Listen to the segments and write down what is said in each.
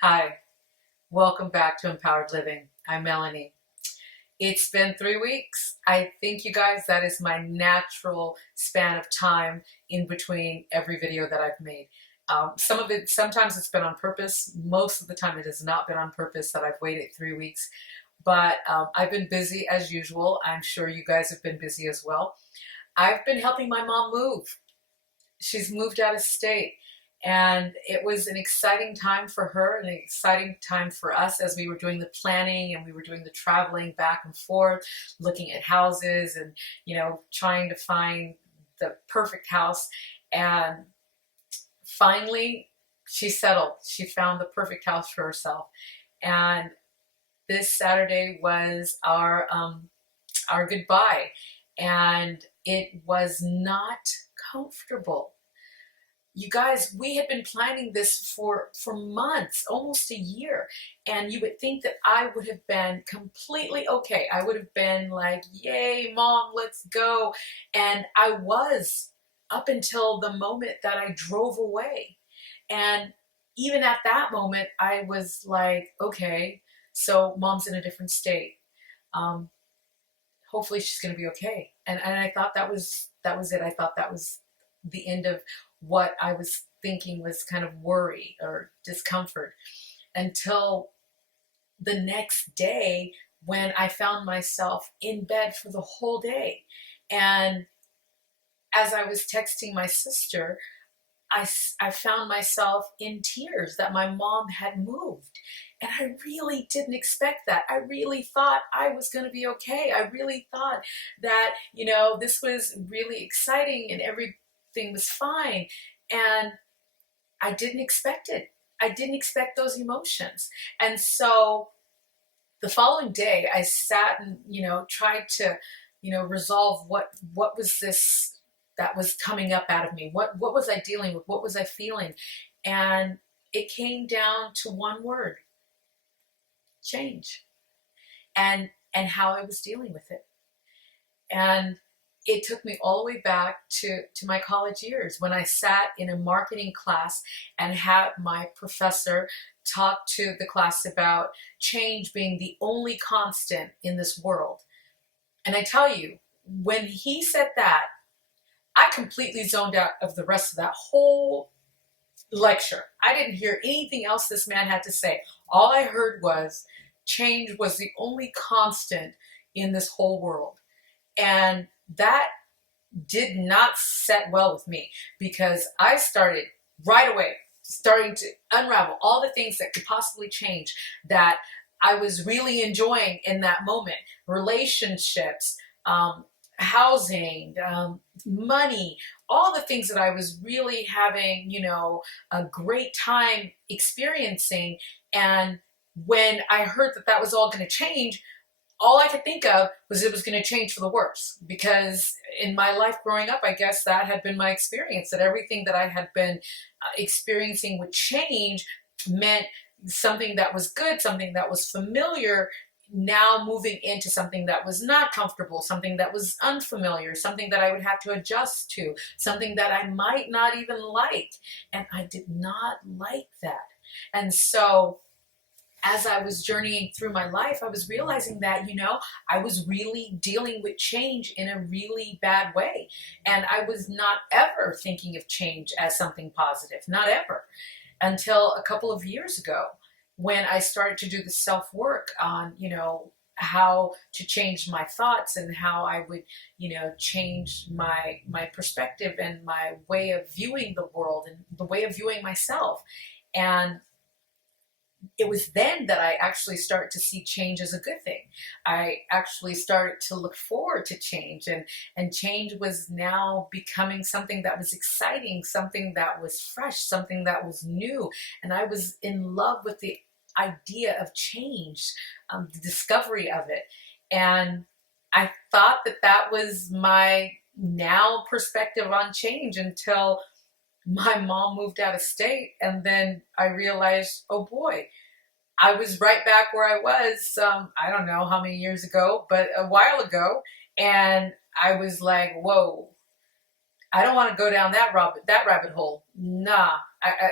Hi, welcome back to Empowered Living. I'm Melanie. It's been 3 weeks. I think, you guys, that is my natural span of time in between every video that I've made. Some of it, sometimes it's been on purpose. Most of the time, it has not been on purpose that I've waited 3 weeks. But I've been busy as usual. I'm sure you guys have been busy as well. I've been helping my mom move. She's moved out of state. And it was an exciting time for her and an exciting time for us as we were doing the planning and we were doing the traveling back and forth, looking at houses and, trying to find the perfect house. And finally, she settled. She found the perfect house for herself. And this Saturday was our goodbye. And it was not comfortable. You guys, we had been planning this for months, almost a year, and you would think that I would have been completely okay. I would have been like, yay, mom, let's go. And I was, up until the moment that I drove away. And even at that moment, I was like, okay, so mom's in a different state. Um, Hopefully she's going to be okay. And I thought that was it. I thought that was the end of what I was thinking was kind of worry or discomfort, until the next day when I found myself in bed for the whole day. And as I was texting my sister, I found myself in tears that my mom had moved. And I really didn't expect that. I really thought I was going to be okay. I really thought that, this was really exciting and everything was fine. And I didn't expect it. I didn't expect those emotions. And so the following day, I sat and, tried to, resolve what was this that was coming up out of me? What was I dealing with? What was I feeling? And it came down to one word: change. And how I was dealing with it. And it took me all the way back to my college years when I sat in a marketing class and had my professor talk to the class about change being the only constant in this world. And I tell you, when he said that, I completely zoned out of the rest of that whole lecture. I didn't hear anything else this man had to say. All I heard was change was the only constant in this whole world. And that did not set well with me, because I started right away starting to unravel all the things that could possibly change that I was really enjoying in that moment: relationships, housing, money, all the things that I was really having, a great time experiencing. And when I heard that that was all going to change, all I could think of was it was going to change for the worse. Because in my life growing up, I guess that had been my experience, that everything that I had been experiencing with change meant something that was good, something that was familiar, now moving into something that was not comfortable, something that was unfamiliar, something that I would have to adjust to, something that I might not even like. And I did not like that. And so as I was journeying through my life, I was realizing that, I was really dealing with change in a really bad way. And I was not ever thinking of change as something positive, not ever, until a couple of years ago when I started to do the self work on, how to change my thoughts and how I would, change my perspective and my way of viewing the world and the way of viewing myself. And it was then that I actually started to see change as a good thing. I actually started to look forward to change, and change was now becoming something that was exciting, something that was fresh, something that was new. And I was in love with the idea of change, the discovery of it. And I thought that that was my now perspective on change until my mom moved out of state. And then I realized, oh boy, I was right back where I was, I don't know how many years ago, but a while ago. And I was like, whoa, I don't want to go down that rabbit hole. Nah.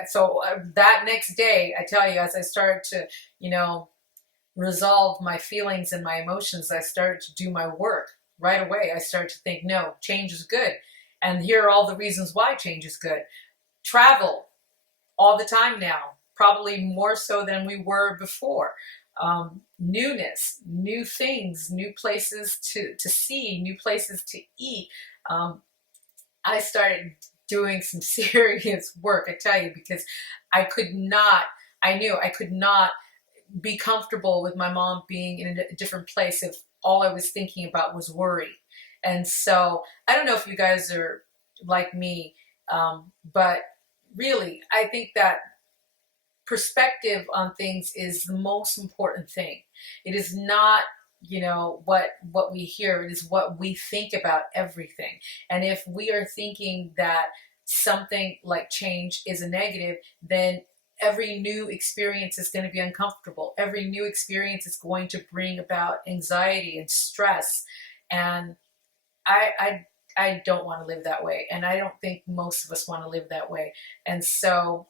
So that next day, I tell you, as I started to, you know, resolve my feelings and my emotions, I started to do my work right away. I started to think, no, change is good. And here are all the reasons why change is good. Travel all the time now, probably more so than we were before. Newness, new things, new places to see, new places to eat. Um, I started doing some serious work, I tell you, because I could not, I knew I could not be comfortable with my mom being in a different place if all I was thinking about was worry. And so I don't know if you guys are like me, but really, I think that perspective on things is the most important thing. It is not, you know, what we hear, it is what we think about everything. And if we are thinking that something like change is a negative, then every new experience is going to be uncomfortable. Every new experience is going to bring about anxiety and stress. And I don't want to live that way. And I don't think most of us want to live that way. And so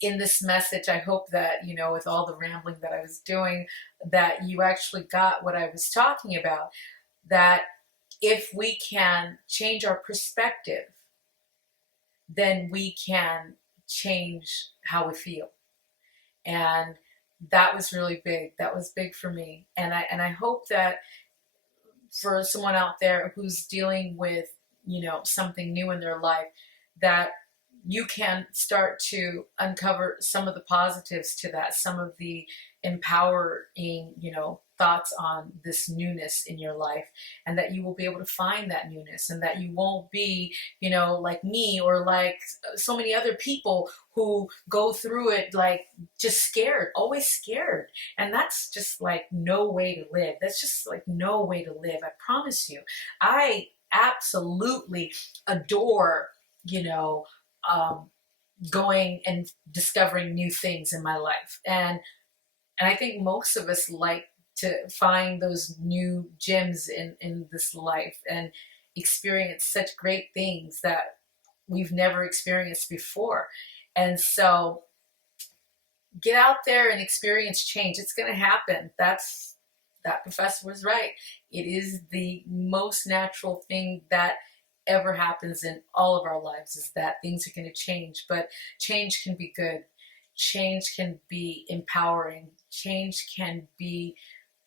in this message, I hope that, you know, with all the rambling that I was doing, that you actually got what I was talking about. That if we can change our perspective, then we can change how we feel. And that was really big. That was big for me. And I hope that for someone out there who's dealing with, you know, something new in their life, that you can start to uncover some of the positives to that, some of the empowering, you know, thoughts on this newness in your life, and that you will be able to find that newness, and that you won't be, you know, like me or like so many other people who go through it like just scared, always scared. And that's just like no way to live. That's just like no way to live. I promise you. I absolutely adore, you know, um, going and discovering new things in my life. And I think most of us like to find those new gems in this life and experience such great things that we've never experienced before. And so get out there and experience change. It's going to happen. That professor was right. It is the most natural thing that ever happens in all of our lives, is that things are going to change. But change can be good. Change can be empowering. Change can be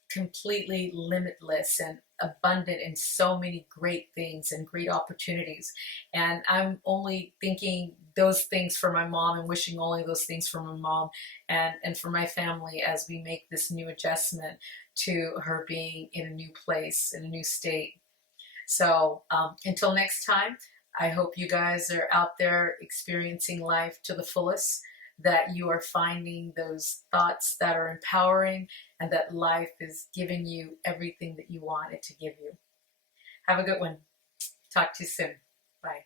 completely limitless and abundant in so many great things and great opportunities. And I'm only thinking those things for my mom and wishing only those things for my mom and for my family as we make this new adjustment to her being in a new place, in a new state. So until next time, I hope you guys are out there experiencing life to the fullest, that you are finding those thoughts that are empowering, and that life is giving you everything that you want it to give you. Have a good one. Talk to you soon. Bye.